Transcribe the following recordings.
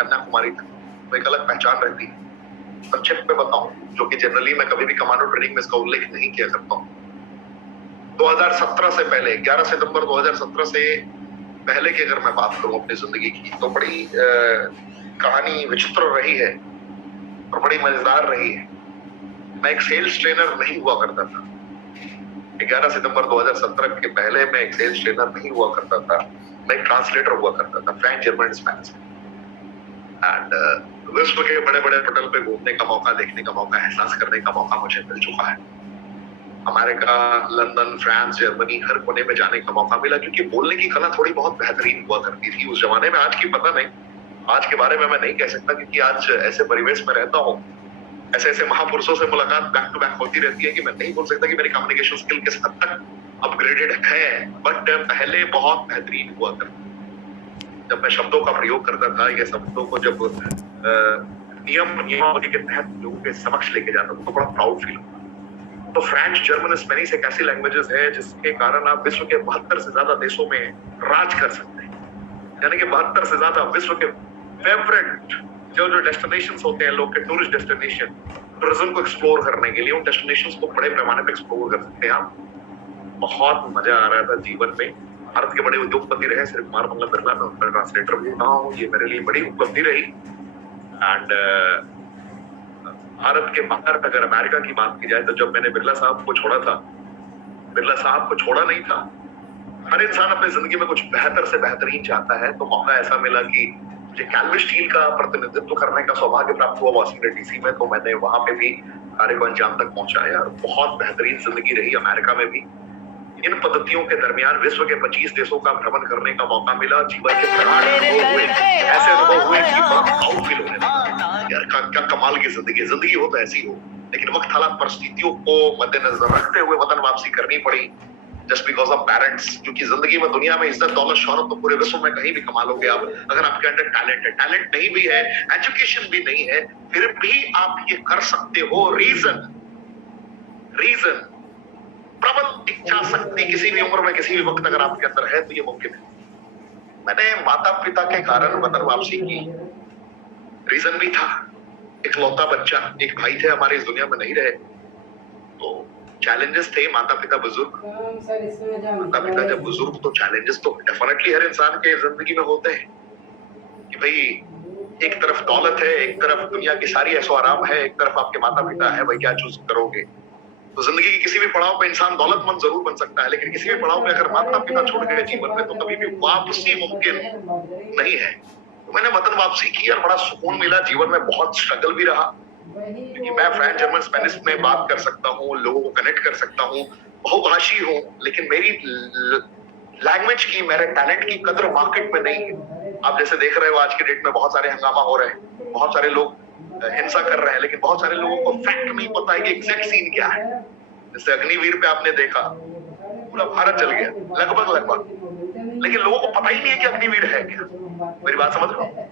कन्याकुमारी तक, तो एक अलग पहचान रहती है। संक्षिप्त में बताऊं, जो कि जनरली मैं कभी भी कमांडो ट्रेनिंग में इसका उल्लेख नहीं किया करता हूँ। 2017 से पहले, 11 सितंबर 2017 से पहले की अगर मैं बात करूं अपनी जिंदगी की, तो बड़ी कहानी विचित्र रही है और बड़ी मजेदार रही है। मैं एक सेल्स ट्रेनर नहीं हुआ करता था। 11 सितंबर 2017 के पहले मैं एक सेल्स ट्रेनर नहीं हुआ करता था, मैं एक ट्रांसलेटर हुआ करता था, फ्रेंच, जर्मन, स्पेनिश। एंड विश्व के बड़े बड़े पटल पे घूमने का मौका, देखने का मौका, एहसास करने का मौका मुझे मिल चुका है। अमेरिका, लंदन, फ्रांस, जर्मनी, हर कोने में जाने का मौका मिला, क्योंकि बोलने की कला थोड़ी बहुत बेहतरीन हुआ करती थी उस जमाने में। आज की पता नहीं, आज के बारे में मैं नहीं कह सकता, क्योंकि आज ऐसे परिवेश में रहता हूँ, ऐसे ऐसे महापुरुषों से मुलाकात बैक टू बैक होती रहती है कि मैं नहीं बोल सकता कि मेरी कम्युनिकेशन स्किल किस हद तक अपग्रेडेड है, बट पहले बहुत बेहतरीन हुआ करता। जब मैं शब्दों का प्रयोग करता था, या शब्दों को जब नियमावली के तहत लोगों के समक्ष लेके जाता था, तो बड़ा प्राउड फील होता। तो फ्रेंच, जर्मन, स्पेनिश एक ऐसी लैंग्वेजेस है जिसके कारण आप विश्व के 72 से ज्यादा देशों में राज कर सकते हैं। यानी कि 72 से ज्यादा विश्व के फेवरेट जो डेस्टिनेशंस होते हैं लोग के, टूरिस्ट डेस्टिनेशन, टूरिज्म को एक्सप्लोर करने के लिए, उन डेस्टिनेशंस को बड़े पैमाने पे एक्सप्लोर कर सकते हैं आप। बहुत मजा आ रहा था जीवन में। भारत के बड़े उद्योगपति रहे श्री कुमार मंगलम बिरला, मैं उनका ट्रांसलेटर भी रहा हूँ, ये मेरे लिए बड़ी उपलब्धि रही। एंड भारत के बाहर अगर अमेरिका की बात की जाए, तो जब मैंने बिरला साहब को छोड़ा था, बिरला साहब को छोड़ा नहीं था। हर इंसान अपनी जिंदगी में कुछ बेहतर से बेहतरीन चाहता है, तो मौका ऐसा मिला कि मुझे कैल्वे स्टील का प्रतिनिधित्व करने का सौभाग्य प्राप्त हुआ वाशिंगटन डीसी में, तो मैंने वहां पे भी कार्य को अंजाम तक पहुंचाया और बहुत बेहतरीन जिंदगी रही अमेरिका में भी। इन पद्धतियों के दरमियान विश्व के 25 देशों का भ्रमण करने का मौका मिला। जीवन के ऐसे अनुभव हुए कि बड़ा प्राउड फील होने लगा। यार क्या कमाल की जिंदगी, जिंदगी हो तो ऐसी हो। लेकिन वक्त, हालात, परिस्थितियों को मद्देनजर रखते हुए वतन वापसी करनी पड़ी, जस्ट बिकॉज ऑफ पेरेंट्स। क्योंकि जिंदगी में, दुनिया में इज्जत, दौलत, शोहरत तो पूरे विश्व में कहीं भी कमा लोगे आप, अगर आपके अंदर टैलेंट है। टैलेंट नहीं भी है, एजुकेशन भी नहीं है, फिर भी आप ये कर सकते हो। रीजन प्रबल इच्छा शक्ति किसी भी उम्र में, किसी भी वक्त अगर आपके अंदर है, तो ये मुमकिन है। मैंने माता पिता के कारण वतन वापसी की। रीजन भी था, इकलौता बच्चा, एक भाई थे हमारे, इस दुनिया में नहीं रहे, तो चैलेंजेस थे। माता पिता बुजुर्ग, माता पिता जब बुजुर्ग, तो चैलेंजेस तो डेफिनेटली हर इंसान के जिंदगी में होते हैं कि भाई एक तरफ दौलत है, एक तरफ दुनिया की सारी ऐशो आराम है, एक तरफ आपके माता पिता है, भाई क्या चूज करोगे। तो जिंदगी के किसी भी पड़ाव पे इंसान दौलतमंद जरूर बन सकता है, लेकिन किसी भी पड़ाव में अगर माता पिता छोड़ गए जीवन में, तो कभी भी वापसी मुमकिन नहीं है। तो मैंने वतन वापसी की और बड़ा सुकून मिला। जीवन में बहुत स्ट्रगल भी रहा, क्योंकि मैं फ्रेंच, जर्मन, स्पेनिश में बात कर सकता हूँ, लोगों को कनेक्ट कर सकता हूँ, बहुभाषी हूँ, लेकिन मेरी लैंग्वेज की, मेरे टैलेंट की कदर मार्केट में नहीं है। आप जैसे देख रहे हो आज के डेट में बहुत सारे हंगामा हो रहे हैं, बहुत सारे लोग हिंसा कर रहे हैं, लेकिन बहुत सारे लोगों को फैक्ट नहीं पता है कि एग्जैक्ट सीन क्या है। जैसे अग्निवीर पे आपने देखा, पूरा भारत जल गया लगभग, लेकिन लोगों को पता ही नहीं है कि अग्निवीर है क्या। मेरी बात समझ रहे हो?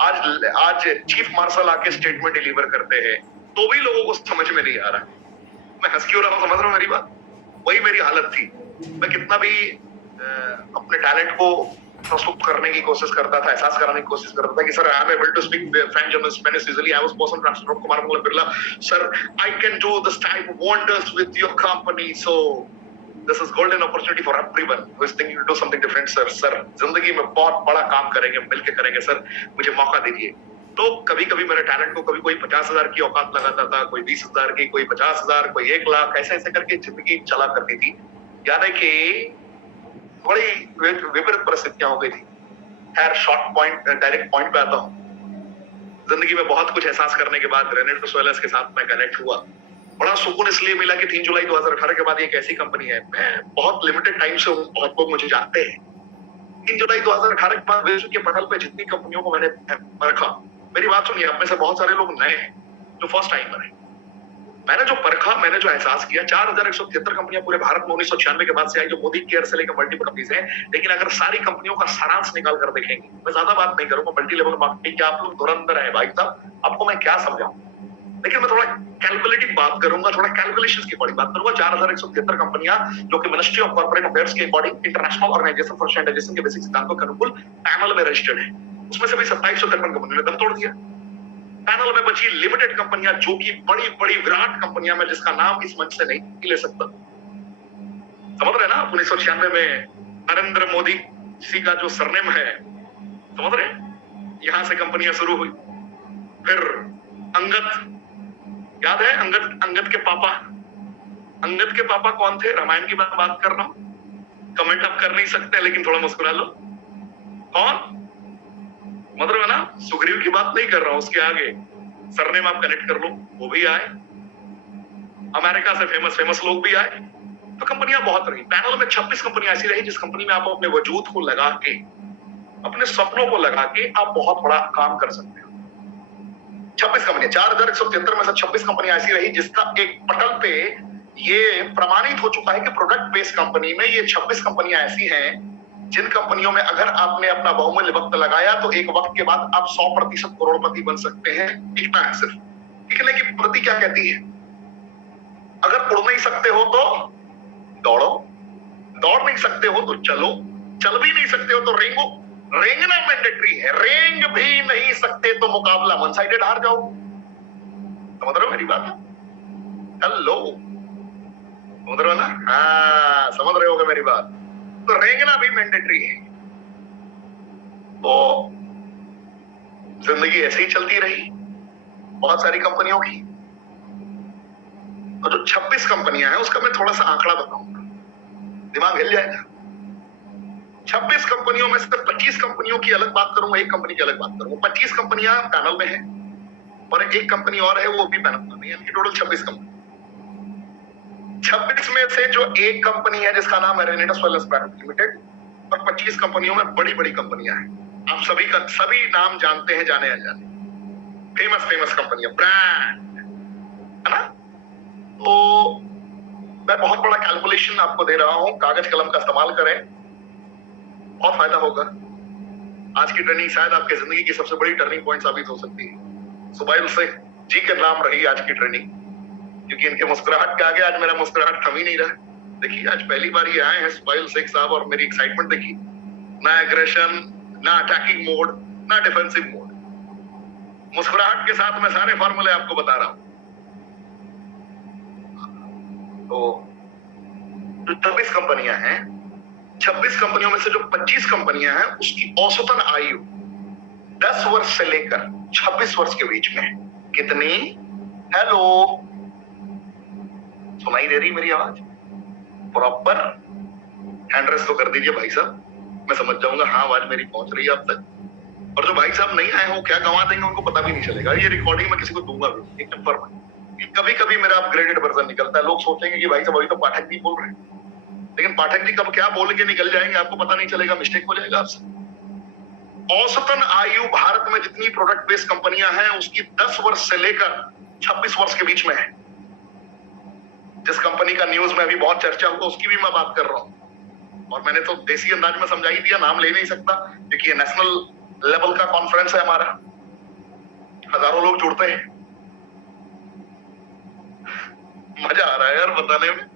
आज चीफ मार्शल आके स्टेटमेंट डिलीवर करते हैं, तो भी लोगों को समझ में नहीं आ रहा। मैं हंस क्यों रहा हूं, समझ रहा हूं मेरी बात? वही मेरी हालत थी। मैं कितना भी अपने टैलेंट को प्रस्तुत करने की कोशिश करता था, एहसास कराने की कोशिश करता था कि sir, I am able to speak French, German, Spanish easily. I was person translator Kumar Mangalam Birla. Sir, I can do this type of wonders with your company, so this is golden opportunity for everyone who is thinking to do something different. Sir जिंदगी में बहुत बड़ा काम करेंगे, मिलकर करेंगे sir, मुझे मौका दीजिए। तो कभी कभी मेरे टैलेंट को कभी कोई 50,000 की औकात लगाता था, कोई 20,000 की, कोई 50,000, कोई 1 लाख, ऐसे ऐसे करके जिंदगी चला करती थी। यानी कि बड़ी विपरीत परिस्थितियां हो गई थी। खैर, शॉर्ट पॉइंट, डायरेक्ट पॉइंट पे आता हूँ। जिंदगी में बहुत कुछ एहसास करने के बाद रेनेटो सोलेस के साथ मैं कनेक्ट हुआ। बड़ा सुकून इसलिए मिला कि 3 जुलाई 2018 के बाद एक ऐसी कंपनी है, मैं बहुत लिमिटेड टाइम से हूँ, बहुत लोग मुझे जानते हैं। 3 जुलाई 2018 के बाद विश्व के पटल पे जितनी कंपनियों को मैंने परखा, मेरी बात सुनिए, आप में से बहुत सारे लोग नए हैं जो फर्स्ट टाइमर है। मैंने जो परखा, मैंने जो एहसास किया, 4173 कंपनियां पूरे भारत में 1996 के बाद से आई, जो मोदी केयर से लेकर मल्टीपल कंपनीज हैं। लेकिन अगर सारी कंपनियों का सारांश निकाल कर देखेंगे, मैं ज्यादा बात नहीं करूंगा, मल्टी लेवल मार्केटिंग के आप लोग धुरंधर है भाई साहब, आपको मैं क्या समझाऊं। लेकिन मैं थोड़ा कैलकुलेटिव बात करूंगा, थोड़ा कैलकुलेशंस की बड़ी बात करूंगा। 4173 कंपनियां जो कि मिनिस्ट्री ऑफ कॉर्पोरेट अफेयर्स के according international organization for standardization के बेसिक सिद्धांतों के अनुकूल पैनल में रजिस्टर्ड है। उसमें से भी 2753 कंपनियों ने दम तोड़ दिया। पैनल में बची लिमिटेड कंपनियां, जो कि बड़ी बड़ी विराट कंपनियां, मैं जिसका नाम इस मंच से नहीं ले सकता। समझ रहे ना, 1996 में नरेंद्र मोदी जी का जो सरनेम है, समझ रहे, यहां से कंपनियां शुरू हुई। फिर अंगद, याद है अंगद के पापा? अंगद के पापा कौन थे? रामायण की बात कर रहा हूं, कमेंट आप कर नहीं सकते लेकिन थोड़ा मुस्कुरा लो। कौन? मतलब है ना, सुग्रीव की बात नहीं कर रहा हूं, उसके आगे सरनेम आप कनेक्ट कर लो, वो भी आए। अमेरिका से फेमस लोग भी आए। तो कंपनियां बहुत रही। पैनल में 26 कंपनियां ऐसी रही जिस कंपनी में आप अपने वजूद को लगा के, अपने सपनों को लगा के आप बहुत बड़ा काम कर सकते हो। 26 कंपनियां, 4173 में से 26 कंपनियां ऐसी रही जिसका एक पटल पे ये प्रमाणित हो चुका है कि प्रोडक्ट बेस्ड कंपनी में ये 26 कंपनियां ऐसी हैं जिन कंपनियों में अगर आपने अपना बहुमूल्य वक्त लगाया तो एक वक्त के बाद आप 100% करोड़पति बन सकते हैं। इतना है सिर्फ। टिकने की प्रति क्या कहती है? अगर उड़ नहीं सकते हो तो दौड़ो, दौड़ नहीं सकते हो तो चलो, चल भी नहीं सकते हो तो रेंगो। रेंगना मैंडेटरी है, रेंग भी नहीं सकते तो मुकाबला वन साइडेड हार जाओ। समझ रहे हो मेरी बात? हेलो, समझ रहे हो ना? हाँ, समझ रहे होगे मेरी बात। तो रेंगना भी मैंडेटरी है। तो जिंदगी ऐसे ही चलती रही बहुत सारी कंपनियों की। तो जो 26 कंपनियां हैं उसका मैं थोड़ा सा आंकड़ा बताऊंगा, दिमाग हिल जाएगा। 26 कंपनियों में से 25 कंपनियों की अलग बात करूंगा, एक कंपनी की अलग बात करूंगा। 25 कंपनियां पैनल में है और एक कंपनी और है, वो भी पैनल में है, यानी टोटल 26 कंपनी। 26 में से जो एक कंपनी है जिसका नाम है रेनेडस वेलनेस प्राइवेट लिमिटेड, और 25 कंपनियों में बड़ी बड़ी कंपनियां हैं। आप सभी नाम जानते हैं, जाने अनजाने, फेमस कंपनियां, ब्रांड, है ना? तो मैं बहुत बड़ा कैलकुलेशन आपको दे रहा हूं, कागज कलम का इस्तेमाल करें, बहुत फायदा होगा। आज की ट्रेनिंग शायद आपकी जिंदगी की सबसे बड़ी टर्निंग पॉइंट साबित हो सकती है। सुबाइल शेख जी के नाम रही आज की ट्रेनिंग, क्योंकि इनके मुस्कुराहट के आगे आज मेरा मुस्कुराहट थम ही नहीं रहा। देखिए, आज पहली बार ये आए हैं सुबाइल शेख साहब, और मेरी एक्साइटमेंट देखिए, ना एग्रेशन, ना अटैकिंग मोड, ना डिफेंसिव मोड। मुस्कुराहट के साथ मैं सारे फॉर्मूले आपको बता रहा हूं। तो जो 26 कंपनियां हैं, 26 कंपनियों में से जो 25 कंपनियां हैं उसकी औसतन आयु 10 वर्ष से लेकर 26 वर्ष के बीच में है। कितनी? हेलो, सुनाई दे रही मेरी आवाज? प्रॉपर हैंड रेस तो कर दीजिए भाई साहब, मैं समझ जाऊंगा हाँ आवाज मेरी पहुंच रही है आप तक। और जो भाई साहब नहीं आए हो, क्या गंवा देंगे, उनको पता भी नहीं चलेगा। ये रिकॉर्डिंग में किसी को दूंगा भी, एक कंफर्म है। कभी कभी मेरा अपग्रेडेड वर्जन निकलता है, लोग सोचेंगे कि भाई साहब अभी तो पाठक जी बोल रहे हैं, लेकिन पाठक जी कब क्या बोल के निकल जाएंगे आपको पता नहीं चलेगा, मिस्टेक हो जाएगा आपसे। औसतन आयु भारत में जितनी प्रोडक्ट बेस्ड कंपनियां हैं उसकी 10 वर्ष से लेकर 26 वर्ष के बीच में है। जिस कंपनी का न्यूज में अभी बहुत चर्चा हुआ उसकी भी मैं बात कर रहा हूं, और मैंने तो देसी अंदाज में समझा ही दिया, नाम ले नहीं सकता क्योंकि ये नेशनल लेवल का कॉन्फ्रेंस है हमारा, हजारों लोग जुड़ते हैं। मजा आ रहा है यार बताने में,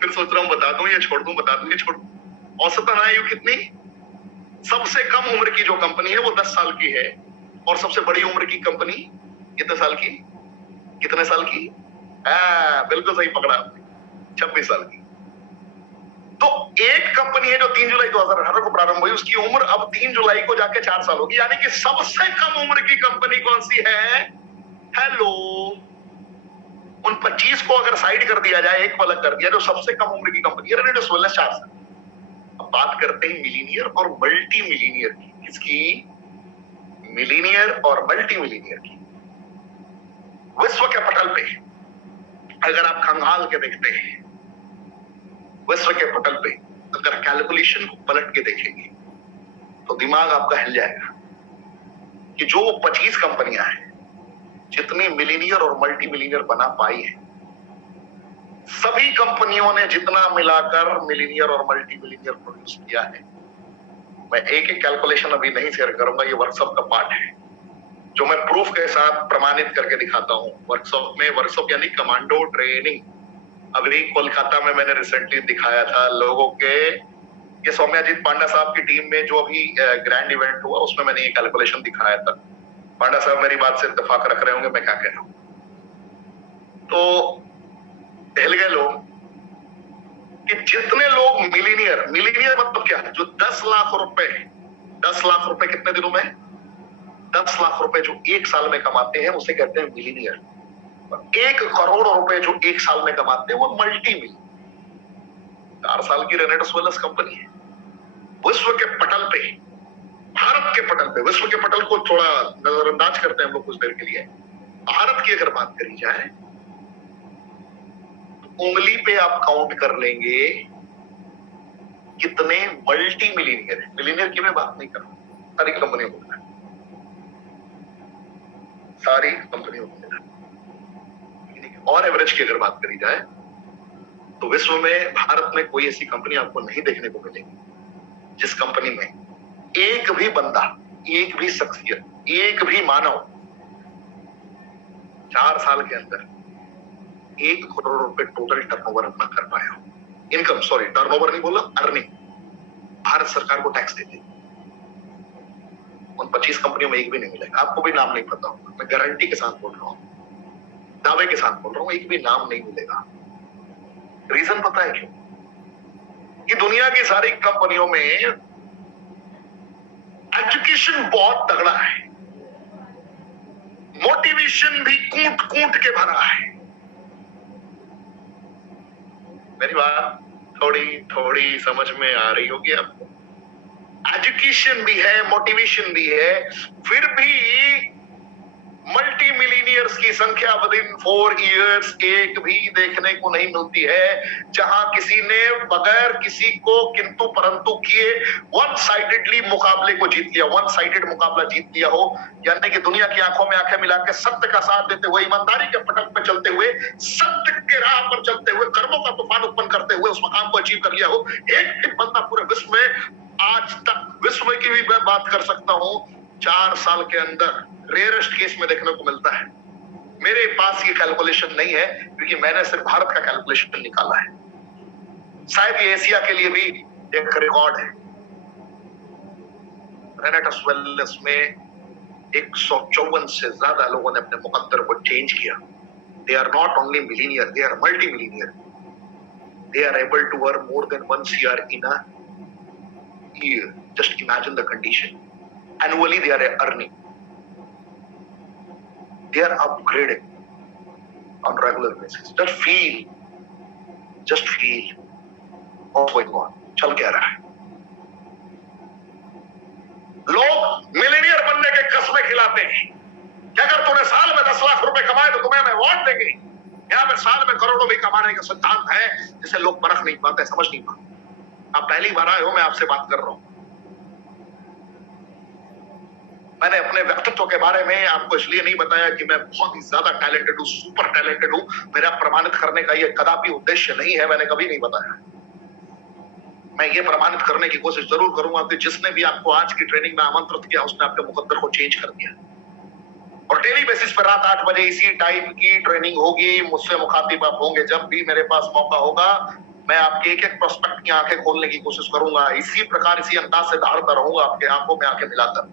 फिर सोच रहा हूं बता दूं या छोड़ दूं, बता दूं या छोड़ दूं। औसतन आयु कितनी? सबसे कम उम्र की जो कंपनी है वो 10 साल की है, और सबसे बड़ी उम्र की कंपनी कितने साल की? कितने साल की? बिल्कुल सही पकड़ा आपने, 26 साल की। तो एक कंपनी है जो 3 जुलाई 2018 को प्रारंभ हुई, उसकी उम्र अब 3 जुलाई को जाके 4 साल होगी, यानी कि सबसे कम उम्र की कंपनी कौन सी है? हेलो, उन 25 को अगर साइड कर दिया जाए, एक को अलग कर दिया, जो सबसे कम उम्र की कंपनी है रेनेडस वेलनेस 4 साल। अब बात करते हैं मिलीनियर और मल्टी मिलीनियर की। किसकी? मिलीनियर और मल्टी मिलीनियर की। विश्व के पटल पे अगर आप खंगाल के देखते हैं, विश्व के पटल पे अगर कैलकुलेशन को पलट के देखेंगे तो दिमाग आपका हिल जाएगा कि जो 25 कंपनियां हैं जितनी मिलीनियर और मल्टी मिलीनियर बना पाई है, सभी कंपनियों ने जितना मिलाकर मिलीनियर और मल्टी मिलीनियर प्रोड्यूस किया है। मैं एक एक कैलकुलेशन अभी नहीं शेयर करूंगा, ये वर्कशॉप का पार्ट है जो मैं प्रूफ के साथ प्रमाणित करके दिखाता हूं। वर्कशॉप यानी कमांडो ट्रेनिंग। अभी कोलकाता में मैंने रिसेंटली दिखाया था लोगों के ये सौम्याजीत पांडा साहब की टीम में जो अभी ग्रैंड इवेंट हुआ उसमें मैंने ये कैलकुलेशन दिखाया था। पांडा साहब मेरी बात से इत्तेफाक रख रहे होंगे मैं क्या कह रहा हूं। तो हिल गए लोग कि जितने लोग मिलीनियर मतलब क्या है, जो 10 लाख रुपए कितने दिनों में, 10 लाख रुपए जो एक साल में कमाते हैं उसे कहते हैं मिलीनियर। 1 करोड़ रुपए जो एक साल में कमाते हैं वो मल्टी मिलियन। 4 साल की रेनेटस वेल्स कंपनी है। विश्व के पटल पे, भारत के पटल पे, विश्व के पटल को थोड़ा नजरअंदाज करते हैं हम लोग कुछ देर के लिए। भारत की अगर बात करी जाए तो उंगली पे आप काउंट कर लेंगे कितने मल्टी मिलीनियर है। मिलीनियर की मैं बात नहीं कर रहा, सारी कंपनियों को, सारी कंपनियों को। और एवरेज की अगर बात करी जाए तो विश्व में, भारत में कोई ऐसी कंपनी आपको नहीं देखने को मिलेगी जिस कंपनी में एक भी बंदा, एक भी शख्सियत, एक भी मानव 4 साल के अंदर 1 करोड़ रुपए टोटल टर्नओवर अपना कर पाया हो। इनकम, सॉरी टर्नओवर नहीं बोला, अर्निंग। भारत सरकार को टैक्स देती, उन 25 कंपनियों में एक भी नहीं मिलेगा। आपको भी नाम नहीं पता होगा, मैं गारंटी के साथ बोल रहा हूं, दावे के साथ बोल रहा हूं, एक भी नाम नहीं मिलेगा। रीजन पता है क्यों? कि दुनिया की सारी कंपनियों में एजुकेशन बहुत तगड़ा है, मोटिवेशन भी कूट कूट के भरा है। मेरी बात थोड़ी थोड़ी समझ में आ रही होगी आपको। एजुकेशन भी है, मोटिवेशन भी है, फिर भी मल्टी मिलीनियर्स की संख्या विद इन 4 इयर्स एक भी देखने को नहीं मिलती है, जहां किसी ने बगैर किसी को किंतु परंतु किए वन साइडेडली मुकाबले को जीत लिया, वन साइडेड मुकाबला जीत लिया हो। यानी कि दुनिया की आंखों में आंखें मिला के सत्य का साथ देते हुए, ईमानदारी के पटल पर चलते हुए, सत्य के राह पर चलते हुए, कर्मों का तूफान उत्पन्न करते हुए उस मकाम को अचीव कर लिया हो। एक भी बंदा पूरे विश्व में आज तक, विश्व की भी मैं बात कर सकता हूं, 4 साल के अंदर रेयरेस्ट केस में देखने को मिलता है। मेरे पास ये कैलकुलेशन नहीं है क्योंकि मैंने सिर्फ भारत का कैलकुलेशन निकाला है। शायद ये एशिया के लिए भी एक रिकॉर्ड है। रेनेटस वेल्स में 154 से ज्यादा लोगों ने अपने मुकद्दर को चेंज किया। They are not only millionaire, they are multi millionaire. They are able to earn more than 1 CR in a year. Just imagine the condition. Annually they are earning. They are upgrading on regular basis. Just feel what's going on. चल क्या रहा है? लोग millionaire बनने के कसमें खिलाते हैं कि अगर तूने साल में 10 लाख रुपए कमाए तो तुम्हें हम अवार्ड देंगे। यहाँ पे साल में करोड़ों भी कमाने का सिद्धांत है जिसे लोग परख नहीं पाते, समझ नहीं पाते। आप पहली बार आए हो, मैं आपसे बात कर रहा हूं। मैंने अपने व्यक्तित्व के बारे में आपको इसलिए नहीं बताया कि मैं बहुत ही ज्यादा टैलेंटेड हूं, सुपर टैलेंटेड हूं। मेरा प्रमाणित करने का ये कदापि उद्देश्य नहीं है, मैंने कभी नहीं बताया। मैं ये प्रमाणित करने की कोशिश जरूर करूंगा कि जिसने भी आपको आज की ट्रेनिंग में आमंत्रित किया उसने आपके मुकद्दर को चेंज कर दिया। और डेली बेसिस पर रात 8 बजे इसी टाइप की ट्रेनिंग होगी, मुझसे मुखातिब आप होंगे। जब भी मेरे पास मौका होगा मैं आपके एक एक प्रोस्पेक्ट की आंखें खोलने की कोशिश करूंगा। इसी प्रकार, इसी अंदाज से दहाड़ता रहूंगा आपके आंखों में आंखें मिलाकर,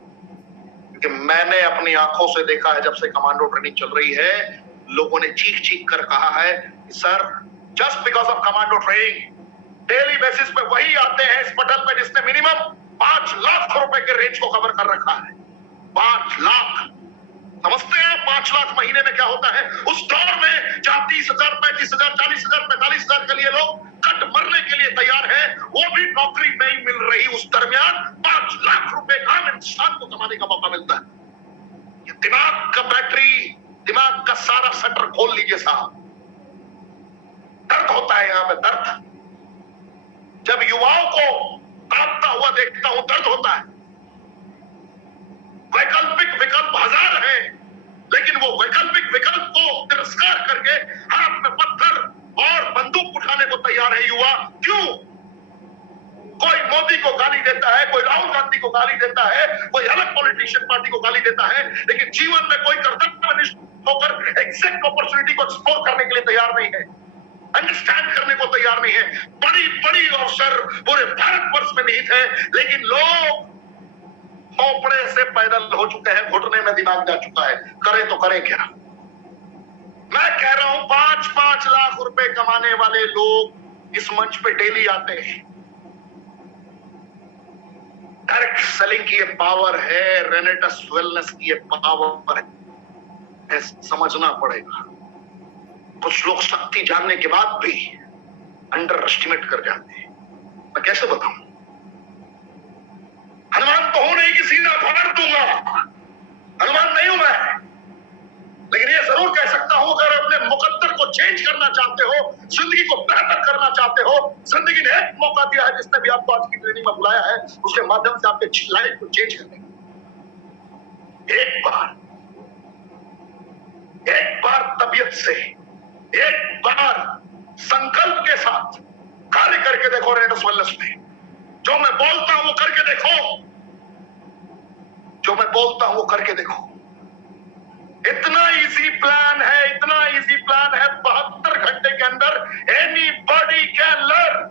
क्योंकि मैंने अपनी आंखों से देखा है। जब से कमांडो ट्रेनिंग चल रही है, लोगों ने चीख चीख कर कहा है sir, just because of commando training daily basis पे वही आते हैं इस पटल पे जिसने मिनिमम 5 लाख रुपए के रेंज को कवर कर रखा है। 5 लाख, समझते हैं 5 लाख महीने में क्या होता है? उस दौर में जहां 30,000, 35,000, 40,000, 45,000 के लिए लोग कट मरने के लिए तैयार है, वो भी नौकरी नहीं मिल रही, उस दरमियान 5 लाख रुपए आम इंसान को कमाने का मौका मिलता है। ये दिमाग का बैटरी, दिमाग का सारा शटर खोल लीजिए साहब। दर्द होता है यहाँ पे, दर्द। जब युवाओं को कांपता हुआ देखता हूं, दर्द होता है। वैकल्पिक विकल्प हजार हैं, लेकिन वो वैकल्पिक विकल्प को तिरस्कार करके हाथ में पत्थर और बंदूक उठाने को तैयार है युवा। क्यों? कोई मोदी को गाली देता है, कोई राहुल गांधी को गाली देता है, कोई अलग पॉलिटिशियन पार्टी को गाली देता है, लेकिन जीवन में कोई कर्तव्यनिष्ठ होकर एग्जैक्ट अपॉर्चुनिटी को एक्सप्लोर करने के लिए तैयार नहीं है। अंडरस्टैंड करने को तैयार नहीं है। बड़ी बड़ी अवसर पूरे भारतवर्ष में निहित है, लेकिन लोग खोपड़े से पैदल हो चुके हैं, घुटने में दिमाग जा चुका है, करे तो करे क्या। मैं कह रहा हूं 5-5 लाख रुपए कमाने वाले लोग इस मंच पे डेली आते हैं। डायरेक्ट सेलिंग की ये पावर है, रेनेटस वेलनेस की ये पावर है, समझना पड़ेगा। कुछ लोग शक्ति जानने के बाद भी अंडर एस्टिमेट कर जाते हैं। मैं कैसे बताऊं? हनुमान तो हूं नहीं कि सीधा फाड़ दूंगा, हनुमान नहीं हूं मैं, लेकिन ये जरूर कह सकता हूं अगर अपने मुकद्दर को चेंज करना चाहते हो, जिंदगी को बेहतर करना चाहते हो, जिंदगी ने एक मौका दिया है जिसने भी आपको आज की ट्रेनिंग में बुलाया है, उसके माध्यम से आपके लाइफ को चेंज करने एक बार तबीयत से, एक बार संकल्प के साथ कार्य करके देखो। रेनेटस वेलनेस में जो मैं बोलता हूं वो करके देखो, जो मैं बोलता हूं वो करके देखो। इतना इजी प्लान है, इतना इजी प्लान है, 72 घंटे के अंदर एनीबॉडी कैन लर्न।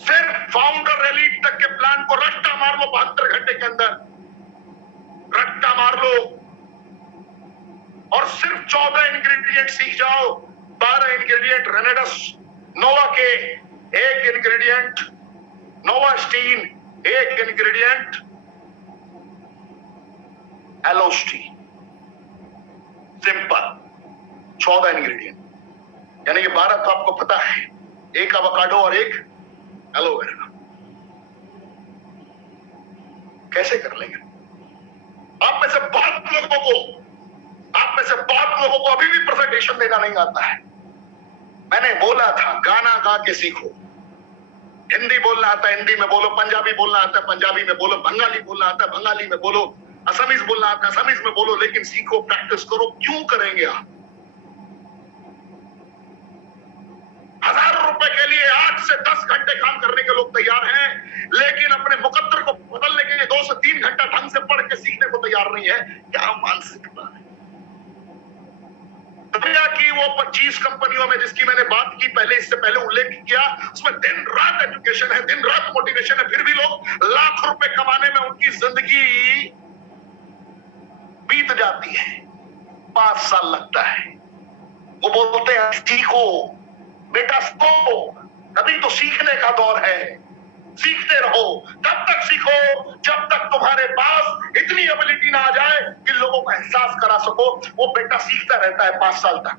सिर्फ फाउंडर एलीट तक के प्लान को रट्टा मार लो, 72 घंटे के अंदर रट्टा मार लो, और सिर्फ 14 इंग्रेडिएंट सीख जाओ। 12 इंग्रेडिएंट रेनेडस नोवा के, एक इंग्रेडिएंट नोवास्टीन, एक इंग्रेडिएंट एलोस्टी। सिंपल 14 इंग्रेडिएंट, यानी कि 12 तो आपको पता है, एक एवोकाडो और एक एलोवेरा। कैसे कर लेंगे? आप में से बहुत लोगों को अभी भी प्रेजेंटेशन देना नहीं आता है। मैंने बोला था गाना गा के सीखो, हिंदी बोलना आता है हिंदी में बोलो, पंजाबी बोलना आता है पंजाबी में बोलो, बंगाली बोलना आता है बंगाली में बोलो, असमीज बोलना आता है असमीज में बोलो, लेकिन सीखो, प्रैक्टिस करो। क्यों करेंगे आप? 1000 रुपए के लिए 8 से 10 घंटे काम करने के लोग तैयार हैं, लेकिन अपने मुकद्दर को बदलने के लिए 2 से 3 घंटा ढंग से पढ़ के सीखने को तैयार नहीं है। क्या मानसिकता है? दुनिया की वो 25 कंपनियों में जिसकी मैंने बात की पहले, इससे पहले उल्लेख किया, उसमें दिन रात एजुकेशन है, दिन रात मोटिवेशन है, फिर भी लोग लाख रुपए कमाने में उनकी जिंदगी बीत जाती है, 5 साल लगता है। वो बोलते हैं सीखो बेटा, सीखो, अभी तो सीखने का दौर है, सीखते रहो। तब तक सीखो जब तक तुम्हारे पास इतनी एबिलिटी ना आ जाए कि लोगों को एहसास करा सको। वो बेटा सीखता रहता है 5 साल तक,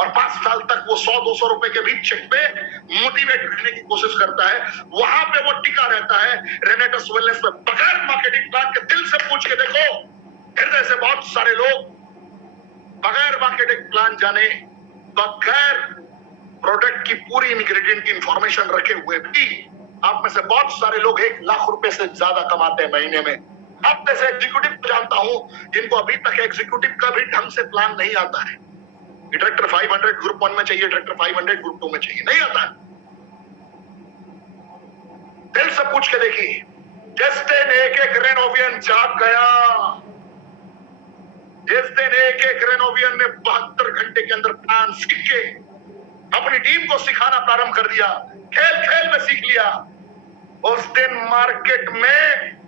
और 5 साल तक वो 100-200 रुपए के बीच चेक पे मोटिवेट रहने की कोशिश करता है, वहां पे वो टिका रहता है। रेनेटस वेलनेस में बगैर मार्केटिंग प्लान के, दिल से पूछ के देखो, हृदय से बहुत सारे लोग बगैर मार्केटिंग प्लान जाने, बगैर प्रोडक्ट की पूरी इंग्रेडिएंट की इंफॉर्मेशन रखे हुए भी आप में से बहुत सारे लोग 1 लाख रुपए से ज्यादा कमाते हैं महीने में। अब जैसे एग्जीक्यूटिव जानता हूं जिनको अभी तक एग्जीक्यूटिव का भी ढंग से प्लान नहीं आता है। डायरेक्टर 500 ग्रुप 1 में चाहिए, डायरेक्टर 500 ग्रुप 2 में चाहिए, नहीं आता है। दिल से पूछ के देखिए, जिस दिन एक रेनोवियन जाग गया, जिस दिन एक रेनोवियन ने 72 घंटे के अंदर प्लान सीख के अपनी टीम को सिखाना प्रारंभ कर दिया, खेल खेल में सीख लिया, उस दिन मार्केट में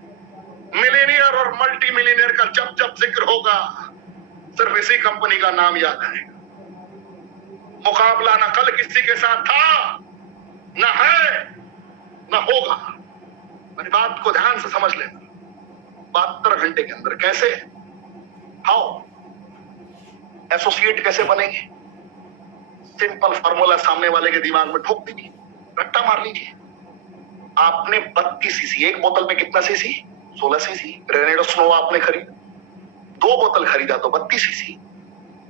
मिलीनियर और मल्टी मिलीनियर का जब जब जिक्र होगा, सिर्फ इसी कंपनी का नाम याद आएगा। मुकाबला न कल किसी के साथ था, न है, न होगा। मेरी बात को ध्यान से समझ लेना। 72 घंटे के अंदर कैसे, हाउ एसोसिएट कैसे बनेंगे? सिंपल फार्मूला सामने वाले के दिमाग में ठोक दीजिए, रट्टा मार लीजिए। आपने 32 सीसी, एक बोतल में कितना सीसी? 16 सीसी। रेनेडस नोवा आपने खरीदा, 2 बोतल खरीदा तो 32 सीसी।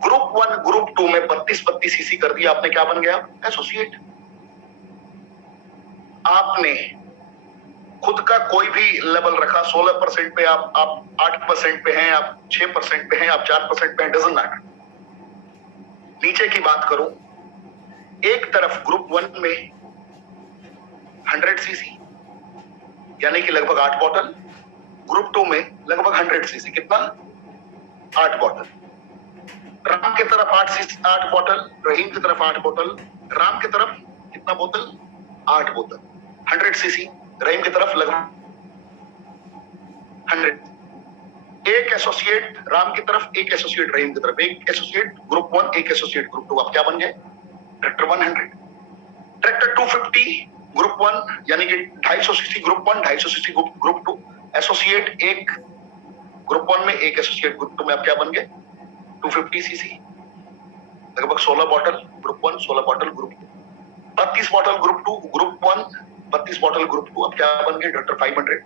ग्रुप 1 ग्रुप 2 में 32 सीसी कर दिया, आपने क्या बन गया? एसोसिएट। आपने खुद का कोई भी लेवल रखा, 16% पे आप 8% पे हैं, आप 6% पे हैं, आप 4% पे हैं, डजंट मैटर। नीचे की बात करूं, एक तरफ ग्रुप 1 में 100 सीसी यानी कि लगभग 8 बॉटल, ग्रुप 2 में लगभग 100 सीसी, कितना? 8 बॉटल। राम की तरफ 8 बोतल, रहीम की तरफ 8 बोतल, राम की तरफ कितना बोतल? 8 बोतल, 100 सीसी, रहीम की तरफ लगभग 100। एक एसोसिएट राम की तरफ, एक एसोसिएट रहीम की तरफ, एक एसोसिएट ग्रुप 1, एक एसोसिएट ग्रुप 2, अब क्या बन गए? ट्रैक्टर 100, ट्रैक्टर 250 ग्रुप 1 यानी कि 250 CC group 1, 250 CC group 2, associate एक ग्रुप 1 में, एक एसोसिएट ग्रुप 2 में, अब क्या बन गए? 250 सीसी, लगभग 16 bottle group 1, 16 bottle group 2, 32 bottle group 2, group 1 32 bottle tractor 2, अब क्या बन गए? ट्रैक्टर 500,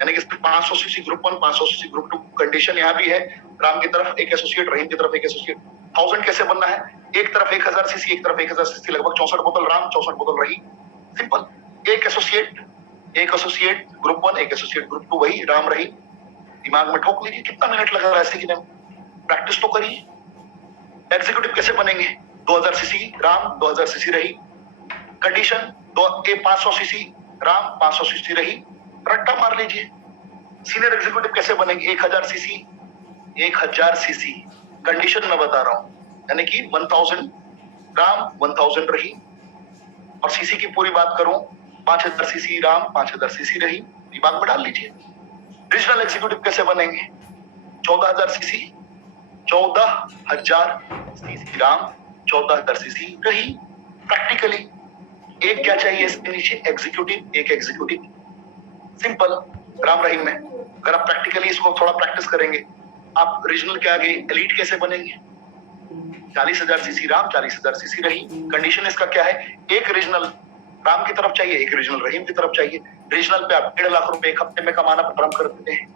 यानी कि 500 CC group 1, 500 CC group 2। Condition यहाँ भी है, राम की तरफ एक एसोसिएट, रहीम की तरफ एक एसोसिएट। 1000 कैसे बनना है? एक तरफ 1000 सीसी, एक तरफ 1000 सीसी, लगभग 64 बोतल राम, 64 बोतल रहीम। सिंपल, एक एसोसिएट ग्रुप 1, एक एसोसिएट ग्रुप 2, वही राम रहीम। दिमाग में ठोक लीजिए, कितना मिनट लगा रहा है सीखने में, प्रैक्टिस तो करिए। एग्जीक्यूटिव कैसे बनेंगे? 2000 सीसी राम, 2000 सीसी रहीम। कंडीशन 500 सीसी राम, 500 सीसी रहीम, रट्टा मार लीजिए। सीनियर एग्जीक्यूटिव कैसे बनेंगे? 1000 सीसी, 1000 सीसी, कंडीशन मैं बता रहा हूं, यानी कि 1000 राम, 1000 रहीम। और सीसी की पूरी बात करूं, 5000 सीसी राम, 5000 सीसी रहीम, दिमाग में डाल लीजिए। रीजनल एग्जीक्यूटिव कैसे बनेंगे? 14000 सीसी, 14000 सीसी राम, 14000 सीसी रहीम। प्रैक्टिकली एक क्या चाहिए इसके नीचे? एग्जीक्यूटिव, एक एग्जीक्यूटिव। सिंपल, राम रहीम में अगर आप प्रैक्टिकली इसको थोड़ा प्रैक्टिस करेंगे, आप रीजनल के आगे एलीट कैसे बनेंगे? 40000 सीसी राम, 40000 सीसी रहीम। कंडीशन इसका क्या है? एक रीजनल राम की तरफ चाहिए, एक रीजनल रहीम की तरफ चाहिए। रीजनल पे आप 1.5 लाख रुपए एक हफ्ते में कमाना प्रारंभ कर देते हैं।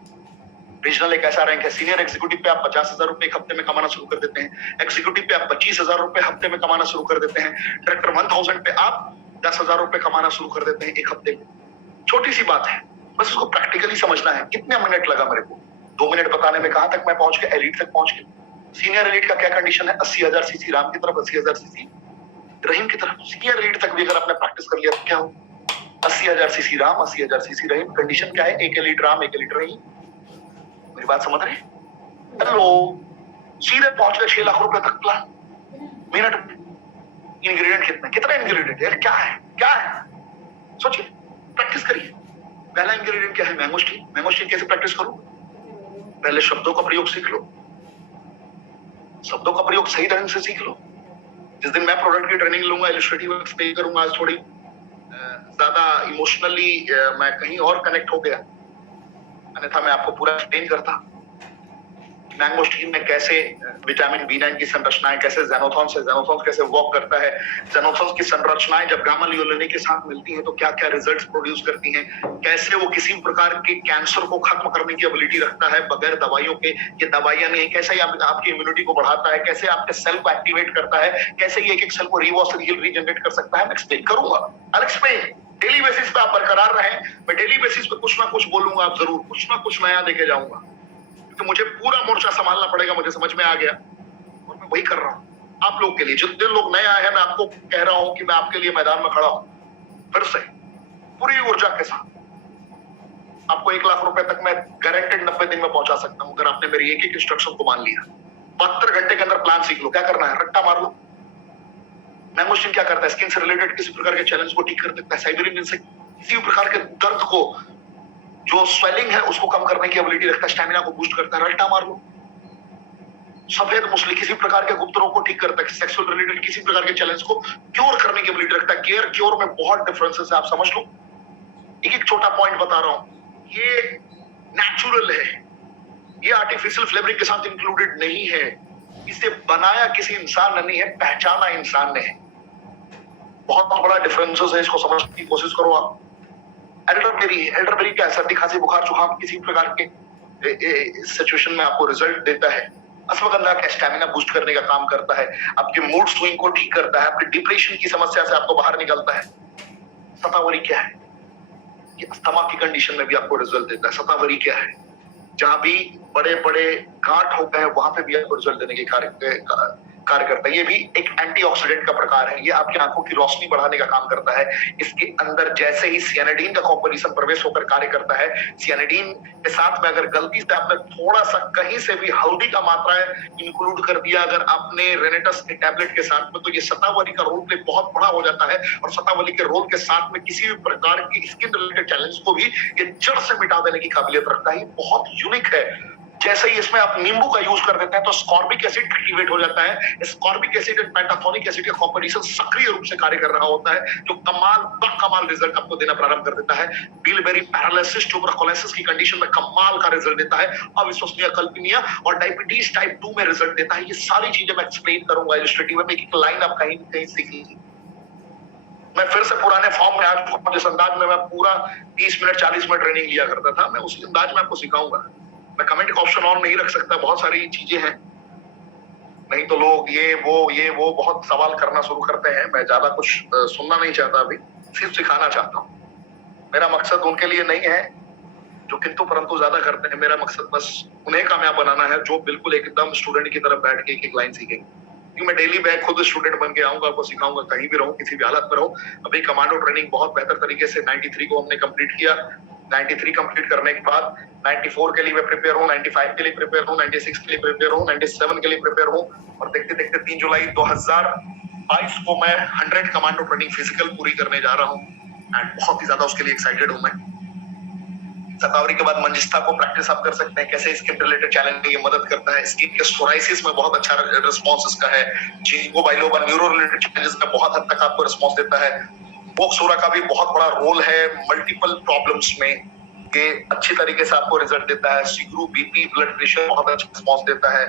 रीजनल एक ऐसा रैंक है। सीनियर एग्जीक्यूटिव पे आप 50,000 रुपए एक हफ्ते में कमाना शुरू कर देते हैं। एग्जीक्यूटिव पे आप 25,000 रुपए हफ्ते में कमाना शुरू कर देते हैं। डायरेक्टर 1000 पे आप 10,000 रुपए कमाना शुरू कर देते हैं एक हफ्ते में। छोटी सी बात है, बस उसको प्रैक्टिकली समझना है। कितने मिनट लगा मेरे को? 2 मिनट बताने में कहां तक मैं पहुंच गया? एलीट तक पहुंच गया। सीनियर एलीट का क्या कंडीशन है? 80,000 सीसी राम की तरफ, 80,000 सीसी रहीम की तरफ। सीनियर एलीट तक भी अगर आपने प्रैक्टिस कर लिया तो क्या हो? 80,000 सीसी राम, 80,000 सीसी रहीम। कंडीशन क्या है? एक एलीट राम, एक एलीट रहीम। मेरी बात समझ रहे? हेलो, सीधे पहुंच गए 6 लाख रुपए तक प्लान मिनट में। इंग्रेडिएंट कितना इंग्रेडिएंट यार, क्या है क्या है? सोचिए, प्रैक्टिस करिए। पहला इंग्रेडिएंट क्या है? Mangosteen. मैंगो स्टीन कैसे प्रैक्टिस करूं? पहले शब्दों का प्रयोग सीख लो, शब्दों का प्रयोग सही ढंग से सीख लो। जिस दिन मैं प्रोडक्ट की ट्रेनिंग लूंगा, इलस्ट्रेटिव एक्सप्लेन करूंगा, आज थोड़ी ज्यादा इमोशनली मैं कहीं और कनेक्ट हो गया, अन्यथा मैं आपको पूरा एक्सप्लेन करता मैंगो स्टीन में कैसे विटामिन B9 की संरचनाएं, कैसे ज़ेनोथॉन्स कैसे वर्क करता है, ज़ेनोथॉन्स की संरचनाएं जब गामा ल्यूलिनी के साथ मिलती हैं तो क्या क्या रिजल्ट्स प्रोड्यूस करती हैं, कैसे वो किसी प्रकार के कैंसर को खत्म करने की एबिलिटी रखता है बगैर दवाइयों के। ये दवाइयां नहीं, कैसे ये आपकी इम्यूनिटी को बढ़ाता है, कैसे आपके सेल को एक्टिवेट करता है, कैसे ये एक सेल को रीजनरेट कर सकता है। मैं एक्सप्लेन करूंगा, आई एक्सप्लेन। डेली बेसिस पे आप बरकरार रहें, मैं डेली बेसिस पे कुछ ना कुछ बोलूंगा, आप जरूर कुछ ना कुछ नया देके जाऊंगा, तो मुझे पूरा मोर्चा संभालना पड़ेगा। मुझे समझ में आ गया और मैं वही कर रहा हूँ आप लोग के लिए। जितने लोग नए आए हैं, मैं आपको कह रहा हूँ कि मैं आपके लिए मैदान में खड़ा हूँ फिर से पूरी ऊर्जा के साथ। आपको 1 लाख रुपए तक मैं गारंटेड 90 दिन में पहुंचा सकता हूँ अगर आपने मेरी एक एक इंस्ट्रक्शन को मान लिया। 72 घंटे के अंदर प्लान सीख लो। क्या करना है? रट्टा मार लो। मैंगो स्टीन क्या करता है? स्किन से रिलेटेड किसी प्रकार के चैलेंज को ठीक कर देता है। साइबेरियन से किसी प्रकार के दर्द को, जो स्वेलिंग है उसको कम करने की एबिलिटी रखता है, स्टैमिना को बूस्ट करता है। रट्टा मार लो। सफेद मुसली किसी प्रकार के गुप्त रोग को ठीक करता है, सेक्सुअल रिलेटेड किसी प्रकार के चैलेंज को क्योर करने की एबिलिटी रखता है। केयर क्योर में बहुत डिफरेंसेस है, आप समझ लो। एक एक छोटा पॉइंट बता रहा हूं। ये नेचुरल है, ये आर्टिफिशियल फ्लेवरिंग के साथ इंक्लूडेड नहीं है। इसे बनाया किसी इंसान ने नहीं है, पहचाना इंसान ने है। बहुत बड़ा डिफरेंसेस है, इसको समझने की कोशिश करो आप। एल्डरबेरी क्या है? सर्दी खांसी बुखार जुकाम किसी प्रकार के सिचुएशन में आपको रिजल्ट देता है। अश्वगंधा का स्टैमिना बूस्ट करने का काम करता है, आपके मूड स्विंग को ठीक करता है, आपके डिप्रेशन की समस्या से आपको बाहर निकलता है। शतावरी क्या है? ये अस्थमा की कंडीशन में भी आपको रिजल्ट देता है। शतावरी क्या है? जहां भी बड़े बड़े गांठ हो गए वहां पे भी आपको रिजल्ट देने के कार्य करता है। ये भी एक एंटीऑक्सीडेंट का प्रकार है। ये आपकी आंखों की रोशनी बढ़ाने का काम करता है। इसके अंदर जैसे ही सियानिडीन का कॉम्पोजिशन प्रवेश होकर कार्य करता है, सियानिडीन के साथ में अगर गलती से आपने थोड़ा सा कहीं से भी हल्दी का मात्रा इंक्लूड कर दिया अगर आपने रेनेटस के टैबलेट के साथ में, तो ये शतावरी का रोल प्ले बहुत बड़ा हो जाता है और शतावरी के रोल के साथ में किसी भी प्रकार की स्किन रिलेटेड चैलेंज को भी ये जड़ से मिटा देने की काबिलियत रखता है। बहुत यूनिक है। जैसे ही इसमें आप नींबू का यूज कर देते हैं तो स्कॉर्बिक एसिड एक्टिवेट हो जाता है। स्कॉर्बिक एसिड और पेंटाथोनिक एसिड का कॉम्बिनेशन सक्रिय रूप से कार्य कर रहा होता है, जो कमाल रिजल्ट आपको देना प्रारंभ कर देता है। बिलबेरी पैरालिसिस, ट्यूबरकुलोसिस की कंडीशन में कमाल का रिजल्ट देता है। अविश्वसनीय, कल्पनीय और डायबिटीज टाइप 2 में रिजल्ट देता है। ये सारी चीजें मैं एक्सप्लेन करूंगा इलस्ट्रेटिव में, एक लाइन आप कहीं कहीं सीख लीजिए। मैं फिर से पुराने फॉर्म में आज जिस अंदाज में मैं पूरा 30 मिनट 40 मिनट ट्रेनिंग लिया करता था, मैं उसी अंदाज में आपको सिखाऊंगा। मैं कमेंट का ऑप्शन ऑन नहीं रख सकता, बहुत सारी चीजें हैं, नहीं तो लोग ये वो बहुत सवाल करना शुरू करते हैं। मैं ज्यादा कुछ सुनना नहीं चाहता, अभी सिर्फ सिखाना चाहता हूँ। मेरा मकसद उनके लिए नहीं है जो किंतु परंतु ज्यादा करते हैं। मेरा मकसद बस उन्हें कामयाब बनाना है जो बिल्कुल एकदम स्टूडेंट की तरफ बैठ के एक लाइन सीखेंगे। क्योंकि मैं डेली बैक खुद स्टूडेंट बन के आऊंगा, आपको सिखाऊंगा, कहीं भी रहूं, किसी भी हालत में रहूं। अभी कमांडो ट्रेनिंग बहुत बेहतर तरीके से 93 को हमने कंप्लीट किया। 93 कंप्लीट करने के बाद 94 के लिए मैं प्रिपेयर हूँ, 95 के लिए प्रिपेयर हूँ, 96 के लिए प्रिपेयर हूँ, 97 के लिए प्रिपेयर हूँ और देखते देखते 3 जुलाई 2022 को मैं 100 कमांडो ट्रेनिंग फिजिकल पूरी करने जा रहा हूँ एंड बहुत ही ज्यादा उसके लिए एक्साइटेड हूँ मैं। शतावरी के बाद मंजिस्ता को प्रैक्टिस आप कर सकते हैं, कैसे स्किन रिलेटेड चैलेंज में ये मदद करता है। स्किन के सोराइसिस में बहुत अच्छा रिस्पांस इसका है। Ginkgo biloba neuro related challenges में बहुत हद तक आपको रिस्पांस देता है। बोक्सोरा का भी बहुत बड़ा रोल है मल्टीपल प्रॉब्लम्स में, ये अच्छी तरीके से आपको रिजल्ट देता है। सीग्रू बीपी ब्लड प्रेशर बहुत अच्छा रिस्पांस देता है।